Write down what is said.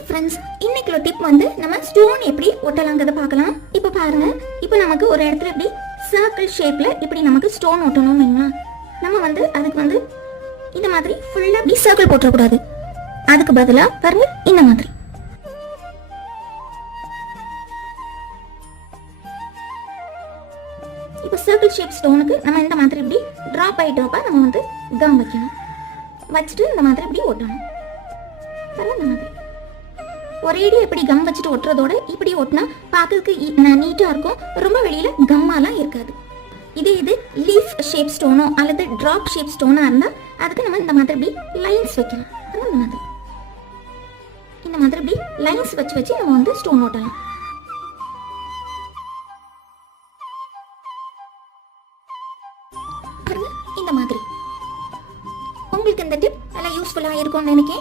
Hi friends, இன்னைக்குள்ள tip வந்து நம்ம ஸ்டோன் எப்படி ஒட்டலாங்கிறத பார்க்கலாம். இப்போ பாருங்க, இப்போ நமக்கு ஒரு இடத்துல இப்படி சர்க்கிள் ஷேப்ல இப்படி நமக்கு ஸ்டோன் ஒட்டணும் வைங்களா. நம்ம வந்து அதுக்கு வந்து இந்த மாதிரி ஃபுல்லா இப்படி சர்க்கிள் போட்டுறக்கூடாது. அதுக்கு பதிலா பாருங்க இந்த மாதிரி இப்போ சர்க்கிள் ஷேப் ஸ்டோனுக்கு நம்ம இந்த மாதிரி இப்படி ட்ராப் பை ட்ராப்பா நம்ம வந்து கம் வைக்கணும். வச்சுட்டு இந்த மாதிரி இப்படி ஒட்டணும். பாருங்க இந்த மாதிரி ஒரேடி எப்படி கம் வச்சுட்டு ஒட்டுறதோட இப்படி ஒட்டினா பார்க்கறதுக்கு நீட்டாக இருக்கும். ரொம்ப வெளியில் கம்மாலாம் இருக்காது. இது லீஃப் ஷேப் ஸ்டோனோ அல்லது ட்ராப் ஷேப் ஸ்டோனாக இருந்தால் அதுக்கு நம்ம இந்த மாதிரி இப்படி லைன்ஸ் வைக்கலாம். இந்த மாதிரி இப்படி லைன்ஸ் வச்சு நம்ம வந்து ஸ்டோன் ஓட்டலாம். இந்த மாதிரி உங்களுக்கு இந்த டிப் நல்லா யூஸ்ஃபுல்லாக இருக்கும்னு நினைக்கிறேன்.